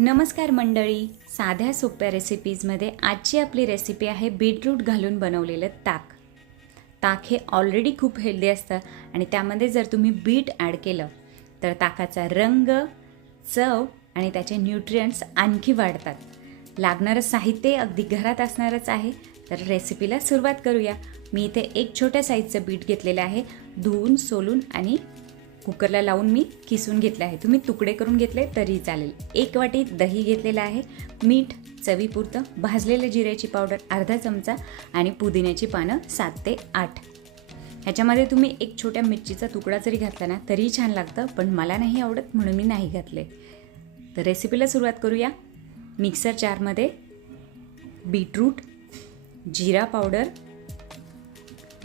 नमस्कार मंडळी, साध्या सोप्या रेसिपीजमध्ये आजची आपली रेसिपी आहे बीटरूट घालून बनवलेलं ताक. ताक हे ऑलरेडी खूप हेल्दी असतं आणि त्यामध्ये जर तुम्ही बीट ॲड केलं तर ताकाचा रंग, चव आणि त्याचे न्यूट्रियंट्स आणखी वाढतात. लागणारं साहित्य अगदी घरात असणारच आहे, तर रेसिपीला सुरुवात करूया. मी इथे एक छोट्या साईजचं बीट घेतलेलं आहे. धुवून, सोलून आणि कुकरला लावून मी किसून घेतले आहे. तुम्ही तुकडे करून घेतले तरी चालेल. 1 वाटी दही घेतलेलं आहे, मीठ चवीपुरतं, भाजलेल्या जिऱ्याची पावडर अर्धा चमचा आणि पुदिन्याची पानं 7 ते 8. ह्याच्यामध्ये तुम्ही एक छोट्या मिरचीचा तुकडा जरी घातला ना तरीही छान लागतं, पण मला नाही आवडत म्हणून मी नाही घातले. तर रेसिपीला सुरुवात करूया. मिक्सर जारमध्ये बीटरूट, जिरा पावडर,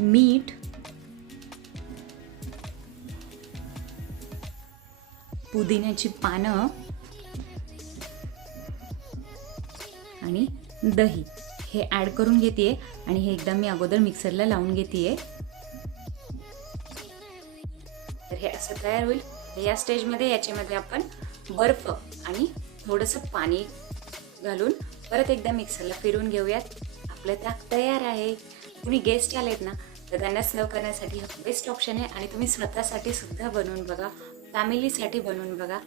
मीठ, पुदिन्याची पानं आणि दही हे ॲड करून घेते आणि हे एकदा मी अगोदर मिक्सरला लावून घेते. तर हे असं तयार होईल. या स्टेजमध्ये याच्यामध्ये आपण बर्फ आणि थोडंसं पाणी घालून परत एकदा मिक्सरला फिरवून घेऊयात. आपलं ताक तयार आहे. तुम्ही गेस्ट आलेत ना तर त्यांना सर्व करण्यासाठी हा बेस्ट ऑप्शन आहे आणि तुम्ही स्वतःसाठी सुद्धा बनवून बघा, फॅमिलीसाठी बनवून बघा.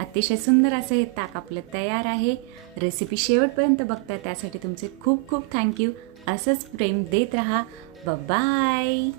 अतिशय सुंदर असं हे ताक आपलं तयार आहे. रेसिपी शेवटपर्यंत बघता त्यासाठी तुमचे खूप खूप थँक्यू. असंच प्रेम देत राहा. बाय.